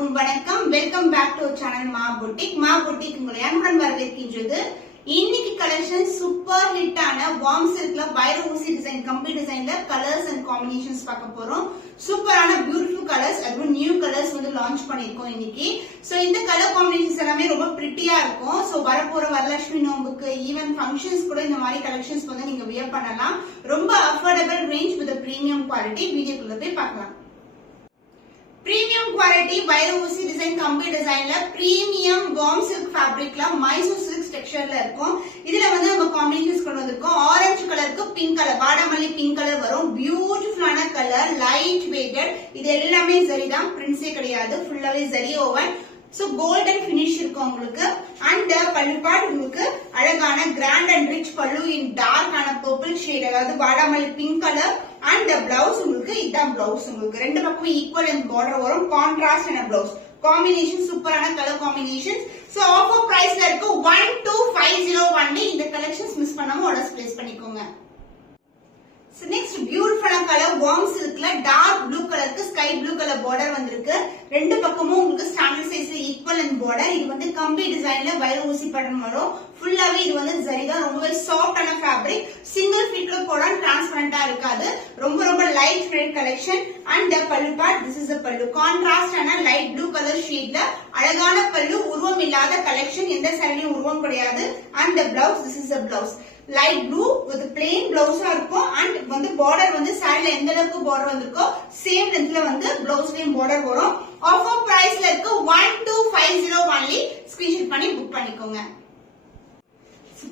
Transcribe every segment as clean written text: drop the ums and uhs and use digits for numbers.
அனைவருக்கும் வணக்கம். Welcome back to channel மா புட்டிக். மா புட்டிக் உங்களை அன்புடன் வரவேற்கின்றது. இன்னைக்கு கலெக்ஷன் சூப்பர் ஹிட் ஆன வார்ம் சில்க்ல வைர ஊசி டிசைன் கம்பி டிசைன்ல கலர்ஸ் அண்ட் காம்பினேஷன்ஸ் பார்க்க போறோம். சூப்பரான பியூட்டிஃபுல் கலர்ஸ், அதுவும் நியூ கலர்ஸ் வந்து லான்ச் பண்ணிருக்கோம் இன்னைக்கு. சோ இந்த கலர் காம்பினேஷன்ஸ் எல்லாமே ரொம்ப பிரிட்டியா இருக்கும். சோ வரப்போற வரலட்சுமி நோம்புக்கு ஈவன் ஃபங்க்ஷன்ஸ் கூட இந்த மாதிரி கலெக்ஷன்ஸ் வந்து நீங்க வியர் பண்ணலாம். ரொம்ப affordable range with premium quality. வீடியோக்குள்ள போய் பார்க்கலாம். பிரீமியம் குவாலிட்டி வைர ஊசி டிசைன் கம்பி டிசைன்ல பிரீமியம் வார்ம் சில்க் ஃபேப்ரிக்ல மைசூர் சில்க் டெக்ஸ்சர்ல இருக்கும். இதுல வந்து நம்ம காம்பினேஷன்ஸ் கொண்டு வந்திருக்கோம். ஆரஞ்சு கலருக்கு பிங்க் கலர், வாடாமல்லி பிங்க் கலர் வரும். பியூட்டிஃபுல்லான கலர், லைட் வெயிட்டட். இது எல்லாமே ஜரி தான், பிரிண்ட்ஸே கிடையாது. ஃபுல்லாவே zari woven. So golden finish இருக்கும் உங்களுக்கு. அண்ட் பல்லு பார்ட் உங்களுக்கு அழகான கிராண்ட் அண்ட் ரிச் பல்லு இன் டார்க் ஆன பர்பிள் ஷேட், அதாவது வாடாமல்லி பிங்க் கலர். அண்ட் பிளவுஸ் உங்களுக்கு இதான் பிளவுஸ். உங்களுக்கு ரெண்டு பக்கமும் ஈக்குவல் அண்ட் பார்டர் வரும். கான்ட்ராஸ்ட் ஆன பிளவுஸ் காம்பினேஷன், சூப்பரான கலர் காம்பினேஷன். சோ ஆஃபர் பிரைஸ்ல இருக்கு 12501. இந்த கலெக்ஷன்ஸ் மிஸ் பண்ணாம ஆர்டர்ஸ் பிளேஸ் பண்ணிக்கோங்க. நெக்ஸ்ட் பியூட்டிஃபுல்லான கலர் வார்ம் சில்க்ல டார்க் ப்ளூ கலருக்கு ஸ்கை ப்ளூ கலர் பார்டர் வந்திருக்கு. ரெண்டு பக்கமும் உங்களுக்கு ஸ்டாண்டர்ட் சைஸ்ல ஈக்குவல் அண்ட் பார்டர். இது வந்து கம்பி டிசைன்ல வைர ஊசி பேட்டர்ன் வரும். ஃபுல்லாவே இது வந்து சரிதான், ரொம்பவே சாஃப்டான ஃபேப்ரிக். சிங்கிள் ஃபீட்ல போட டிரான்ஸ்பரண்டா இருக்காது. ரொம்ப ரொம்ப லைட் வெயிட் கலெக்ஷன். அண்ட் பல்லு பார்ட், திஸ் இஸ் a பல்லு. கான்ட்ராஸ்டான லைட் ப்ளூ கலர் ஷேட்ல அழகான பல்லு, உருவம் இல்லாத கலெக்ஷன். எந்த சாரியும் உருவம் கிடையாது. And blouse, this is a blouse. Light blue with plain பிளவுஸா இருக்கும். அண்ட் வந்து பார்டர் வந்து சாரில எந்த அளவுக்கு பார்டர் வந்திருக்கோ சேம் லென்த்ல வந்து பிளவுஸ்லயும் பார்டர் வரும். ஆஃபர் பிரைஸ்ல இருக்கு 12501. ஸ்கிரீன்ஷாட் பண்ணி புக் பண்ணிக்கோங்க.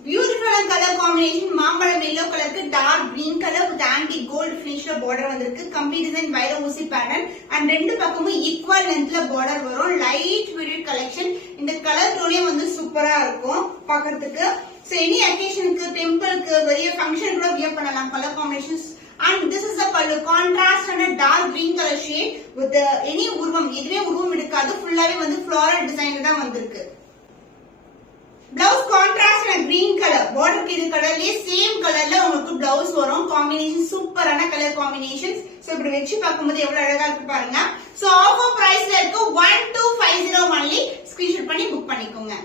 பியூட்டிஃபுல்லான கலர் காம்பினேஷன். மாம்பழம் எல்லோ கலருக்கு dark green colour with antique gold பினிஷ்ல பார்டர் வந்திருக்கு. கம்பி டிசைன் வைர ஊசி பேட்டர்ன். அண்ட் ரெண்டு பக்கமும் ஈக்குவல் லென்த்ல பார்டர் வரும். Light weight collection. இந்த கலர் டோனே வந்து சூப்பரா இருக்கும் பாக்குறதுக்கு. சோ எனி அக்கேஷனுக்கு, டெம்பிளுக்கு, பெரிய ஃபங்க்ஷன் கூட வியர் பண்ணலாம் colour combinations. And this is a pallu, contrast and a dark green color shade with any உருவம், எதுவே உருவம் இருக்காது. ஃபுல்லாவே வந்து floral design தான் வந்திருக்கு. Blouse contrast and green color. borderக்கு இது கலர்லயே சேம் கலர்ல உங்களுக்கு blouse வரும். காம்பினேஷன் சூப்பரான கலர் காம்பினேஷன்ஸ். சோ இப்படி வெச்சு பாக்கும்போது எவ்வளவு அழகா இருக்கு பாருங்க. சோ ஆஃபர் பிரைஸ்ல இருக்கு 12501. ஸ்கிரீன்ஷாட் பண்ணி புக் பண்ணிக்கோங்க.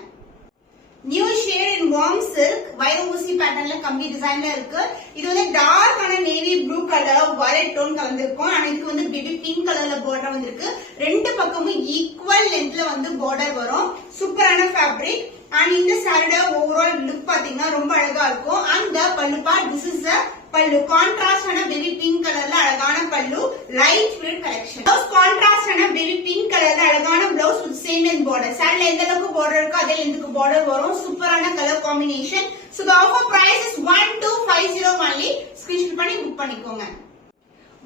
New shade in warm silk வைர ஊசி பேட்டர்ன்ல கம்பி டிசைன்ல இருக்கு. இது வந்து டார்க்கான navy blue colour violet tone கலந்திருக்கும். ஆனா இதுக்கு வந்து பேபி பிங்க் கலர்ல பார்டர் வந்திருக்கு. ரெண்டு பக்கமும் ஈக்குவல் லென்த்ல வந்து பார்டர் வரும். சூப்பரான ஃபேப்ரிக். அண்ட் இந்த சாரியோட ஓவரால் லுக் பாத்தீங்கன்னா ரொம்ப அழகா இருக்கும். அந்த பல்லு பார்ட், திஸ் இஸ் a பல்லு. கான்ட்ராஸ்ட் ஆன பேபி பிங்க் கலர்ல அழகான பல்லு, light weight collection. Blouse contrast ஆன பேபி பிங்க் கலர்ல அழகான blouse with same length border. சாரில எந்த அளவுக்கு பார்டர் இருக்கோ அதே லென்த்துக்கு பார்டர் வரும். சூப்பரான colour combination. So the offer price is 12501. Screenshot பண்ணி புக் பண்ணிக்கோங்க.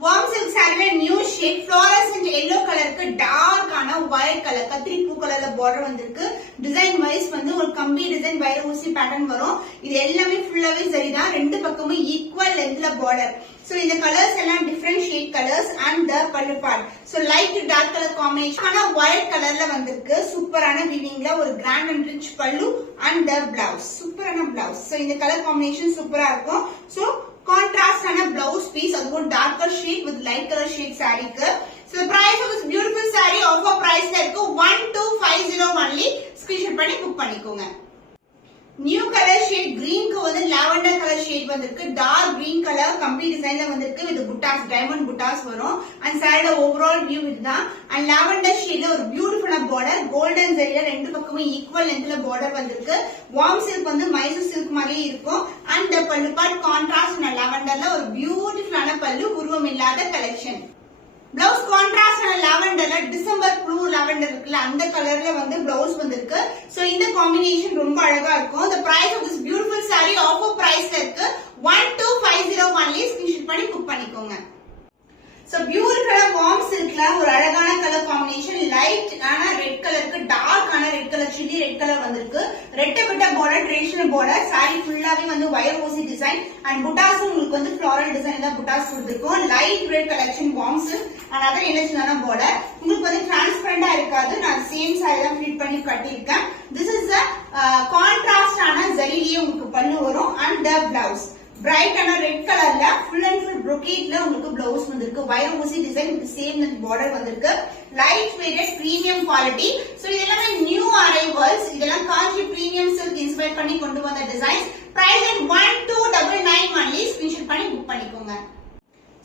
வார்ம் சில்க் சாரில நியூ ஷேட் ஃப்ளோரசன்ட் எல்லோ கலருக்கு டார்க் ஆன வயலட் கலர், கத்திரி பூ கலர்ல பார்டர் வந்திருக்கு. டிசைன் வைஸ் வந்து ஒரு கம்பி டிசைன் வைர ஊசி பேட்டர்ன் வரும். இது எல்லாமே ஃபுல்லாவே சரிதான். ரெண்டு பக்கமும் ஈக்குவல் லென்த்ல பார்டர். சோ இந்த கலர்ஸ் எல்லாம் different shade colours. And the பல்லு part, so light dark colour combination ஆனா வயலட் கலர்ல வந்திருக்கு. சூப்பரான வீவிங்ல ஒரு கிராண்ட் அண்ட் ரிச் பல்லு. அண்ட் த பிளவுஸ், சூப்பரான பிளவுஸ். சோ இந்த கலர் காம்பினேஷன் சூப்பரா இருக்கும். சோ கான்ட்ராஸ்ட் ஆன பிளவுஸ் பீஸ், அதுவும் darker shade with light colour shade சாரிக்கு. So the price of this beautiful saree offer price ல இருக்கு 12501. ஸ்கிரீன்ஷாட் பண்ணி புக் பண்ணிக்கோங்க. நியூ கலர் ஷேட் கிரீனுக்கு வந்து லாவெண்டர் கலர் ஷேட் வந்திருக்கு. டார்க் கிரீன் கலர் கம்பி டிசைன்ல வந்திருக்கு. இது புட்டாஸ், டைமண்ட் புட்டாஸ் வரும். அண்ட் சாரியோட ஓவரால் வியூ இதுதான். அண்ட் லாவெண்டர் ஷேட்ல ஒரு பியூட்டிஃபுல்லான பார்டர், கோல்டன் ஜரியில ரெண்டு பக்கமும் ஈக்குவல் லென்த்ல பார்டர் வந்திருக்கு. வார்ம் சில்க் வந்து மைசூர் சில்க் மாதிரியே இருக்கும். அண்ட் பல்லு பார்ட் கான்ட்ராஸ்ட் லாவெண்டர்ல ஒரு பியூட்டிஃபுல்லான பல்லு, உருவம் இல்லாத கலெக்ஷன். பிளவுஸ் கான்ட்ராஸ்ட் ஆன லாவெண்டர்ல டிசம்பர் ப்ளூ லாவெண்டர் இருக்குல்ல அந்த கலர்ல வந்து பிளவுஸ் வந்திருக்கு. சோ இந்த காம்பினேஷன் ரொம்ப அழகா இருக்கும். the price of this beautiful saree offer price ல இருக்கு 12501. ஸ்கிரீன்ஷாட் பண்ணி புக் பண்ணிக்கோங்க. சோ பியூட்டிஃபுல்லா வார்ம் சில்க்ல ஒரு அழகான கலர் காம்பினேஷன். லைட் ஆன ரெட் கலருக்கு டார்க் ஆன red colour, chilli red colour வந்திருக்கு. ரெட்ட பிட்ட பார்டர், ட்ரெடிஷனல் பார்டர். சாரி ஃபுல்லாவே வந்து வைர ஊசி டிசைன். அண்ட் புட்டாஸ் உங்களுக்கு வந்து ஃப்ளோரல் டிசைன் தான் புட்டாஸ் கொடுத்திருக்கும். Light red collection warm silk. And other எலிஜிபிளான பார்டர். உங்களுக்கு வந்து டிரான்ஸ்பரண்டா இருக்காது. நான் சேம் சாரி தான் ஃபிட் பண்ணி கட்டியிருக்கேன். திஸ் இஸ் a கான்ட்ராஸ்ட் ஆன ஜரியிலேயே உங்களுக்கு பல்லு வரும். அண்ட் த பிளவுஸ் பிரைட்டான ரெட் கலர்ல ஃபுல் அண்ட் ஃபுல் brocade உங்களுக்கு பிளவுஸ் வந்திருக்கு. வைர ஊசி டிசைன் வித் சேம் பார்டர் வந்திருக்கு. Light weighted premium quality. So இதெல்லாம் நியூ அரைவல்ஸ். இதெல்லாம் காஞ்சி பிரீமியம் சில்க் இன்ஸ்பயர் பண்ணி கொண்டு வந்த designs. Price at 1299 only. Screenshot பண்ணி புக் பண்ணிக்கோங்க.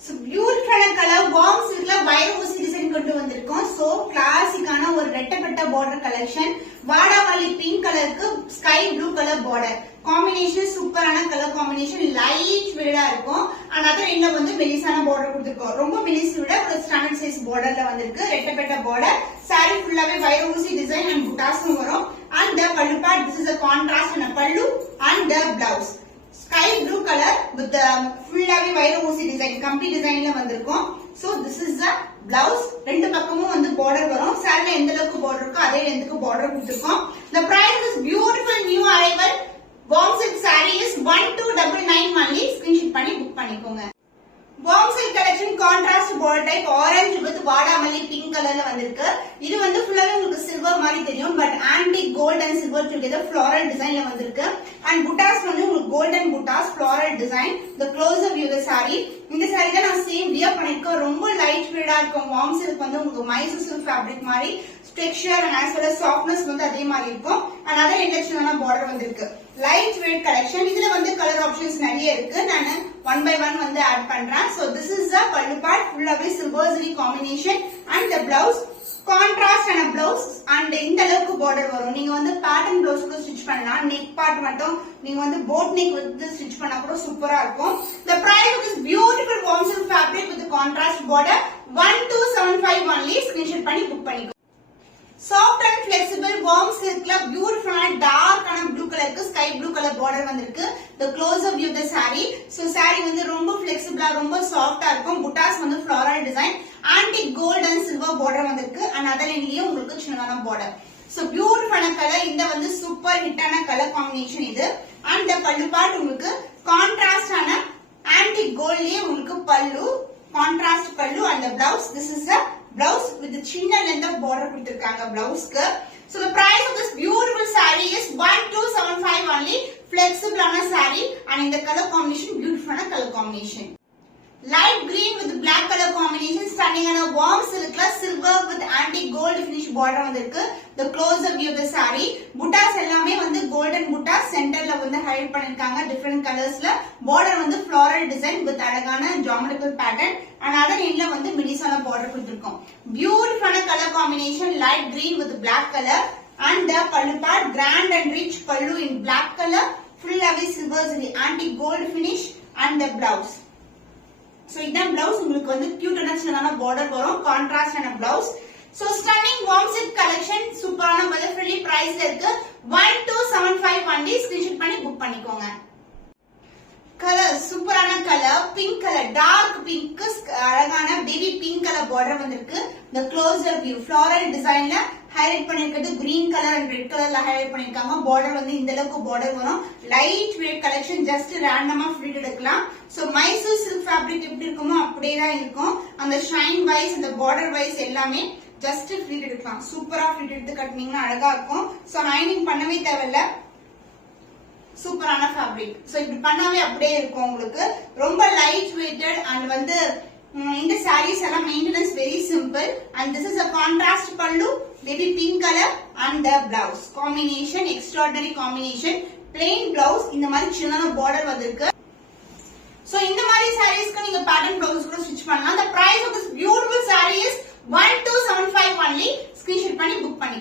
சோ பியூட்டிஃபுல்லான கலர் வார்ம் சில்க்ல வைர ஊசி டிசைன் கொண்டு வந்திருக்கோம். சோ கிளாசிக்கான ஒரு ரெட்டப்பட்ட பார்டர் கலெக்ஷன். வாடாமல்லி பிங்க் கலருக்கு sky blue colour border combination. சூப்பரான கலர் காம்பினேஷன். லைட் வெயிட்டா இருக்கும். அண்ட் அதர் எண்ட்ல வந்து மெலிசான பார்டர் கொடுத்திருக்கோம். ரொம்ப மெலிசு விட ஒரு ஸ்டாண்டர்ட் சைஸ் பார்டர்ல வந்திருக்கு. ரெட்டப்பட்ட பார்டர். சாரி ஃபுல்லாவே வைர ஊசி டிசைன் அண்ட் புட்டாஸும் வரும். அண்ட் த பல்லு part, this is a contrast and a pallu and the blouse. Sky blue color with the ஃபுல்லாவே வைர ஊசி டிசைன் கம்பி டிசைன்ல வந்திருக்கும். So this is the blouse. ரெண்டு பக்கமும் வந்து பார்டர் வரும். சாரில எந்த அளவுக்கு பார்டர் இருக்கோ அதே லென்த்துக்கு பார்டர் கொடுத்திருக்கோம். The price is beautiful new arrival. Warm silk saree is 1299 only. Screenshot பண்ணி புக் பண்ணிக்கோங்க. Warm silk collection contrast border type orange with வாடாமல்லி பிங்க் கலர்ல வந்திருக்கு. இது வந்து ஃபுல்லாவே உங்களுக்கு சில்வர் மாதிரி தெரியும். But antique gold and silver together floral designல வந்திருக்கு. அண்ட் புட்டாஸ் வந்து உங்களுக்கு golden buttas floral design. The closer view the saree. இந்த saree தான் நான் சேம் வியர் பண்ணிருக்கேன். ரொம்ப லைட் வெயிட்டா இருக்கும். warm silk வந்து உங்களுக்கு மைசூர் silk fabric மாதிரி texture and as well as softness வந்து அதே மாதிரி இருக்கும். அண்ட் அதே இண்டக்ஷனான border வந்திருக்கு. Light weight collection. இதுல வந்து கலர் ஆப்ஷன்ஸ் நிறைய இருக்கு. நான் ஒன் பை ஒன் வந்து ஆட் பண்றேன். சோ திஸ் இஸ் த பல்லு பார்ட். ஃபுல்லாவே silver zari combination and the blouse contrast ஆன பிளவுஸ். அண்ட் இந்த அளவுக்கு பார்டர் வரும். நீங்க வந்து பேட்டர்ன் பிளவுஸ் கூட ஸ்டிச் பண்ணலாம். நெக் பார்ட் மட்டும் நீங்க வந்து போட் நெக் வந்து ஸ்டிச் பண்ணா கூட சூப்பரா இருக்கும். The price of this beautiful warm silk fabric with the contrast border 1275 only. Screenshot பண்ணி புக் பண்ணிக்கோ. Soft and flexible warm silkல பியூட்டிஃபுல்லான டார்க் ஆன ப்ளூ கலருக்கு ஸ்கை ப்ளூ கலர் பார்டர் வந்திருக்கு. The closer view the saree. So saree வந்து ரொம்ப flexible ரொம்ப சாஃப்ட்டா இருக்கும். புட்டாஸ் வந்து floral design. Antique gold and silver border வந்திருக்கு. and other endலயும் உங்களுக்கு சின்னதான border. So பியூட்டிஃபுல்லான கலர். இந்த வந்து சூப்பர் ஹிட்டான கலர் காம்பினேஷன் இது. and the பல்லு பார்ட் உங்களுக்கு கான்ட்ராஸ்ட் ஆன antique goldலயே உங்களுக்கு பல்லு contrast pallu and the blouse. This is a blouse with the chinna length of border கொடுத்திருக்காங்க blouse-க்கு. So the price of this beautiful saree is 1275 only. Flexible ஆன saree and in the color combination beautiful ஆன color combination. Light green with black color combination standing on a warm silk silver with antique gold finish border வந்திருக்கு. The closer view of the saree. புட்டாஸ் எல்லாமே வந்து golden புட்டாஸ் சென்டர்ல வந்து highlight பண்ணிருக்காங்க different colorsல. border வந்து floral design with அழகான geometrical pattern and other endல வந்து மிடிசான border கொடுத்திருக்கோம். beautiful color combination light green with black color and the pallu part grand and rich pallu in black color full away silver antique gold finish and the blouse. So இதான் blouse. உங்களுக்கு வந்து கியூட்டான சின்னதான border வரும். contrast ஆன blouse. So stunning warm silk collection சூப்பரான budget friendly price இருக்கு. 1275 only. Screenshot பண்ணி book பண்ணிக்கோங்க. Colour சூப்பரான colour pink colour dark pink அழகான பேபி பிங்க் கலர் border வந்திருக்கு. The closer view floral designல ஹைலைட் பண்ணிருக்கிறது green color and red colorல ஹைலைட் பண்ணிருக்காங்க. border வந்து இந்த அளவுக்கு border வரும். Light weight collection. ஜஸ்ட் ரேண்டமா ஃபிட் எடுக்கலாம். சோ மைசூர் சில்க் ஃபேப்ரிக் எப்படி இருக்குமோ அப்படியே தான் இருக்கும். அந்த ஷைன் வைஸ் அந்த border வைஸ் எல்லாமே ஜஸ்ட் ஃபிட் எடுக்கலாம். சூப்பரா ஃபிட் எடுத்து கட்டினீங்கன்னா அழகா இருக்கும். சோ ஹைனிங் பண்ணவே தேவையில்ல. சூப்பரான ஃபேப்ரிக். சோ இப்படி பண்ணாவே அப்படியே இருக்கும் உங்களுக்கு. ரொம்ப லைட் வெயிட்டட் அண்ட் வந்து இந்த sarees எல்லாம் maintenance very simple. and this is a contrast pallu baby pink color and the blouse combination extraordinary combination plain blouse. இந்த மாதிரி சின்னதான border வந்திருக்கு. சோ இந்த மாதிரி sareesக்கு நீங்க pattern blouse கூட ஸ்டிச் பண்ணலாம். the price of this beautiful saree is 1275 only. Screenshot பண்ணி book பண்ணிக்கோ.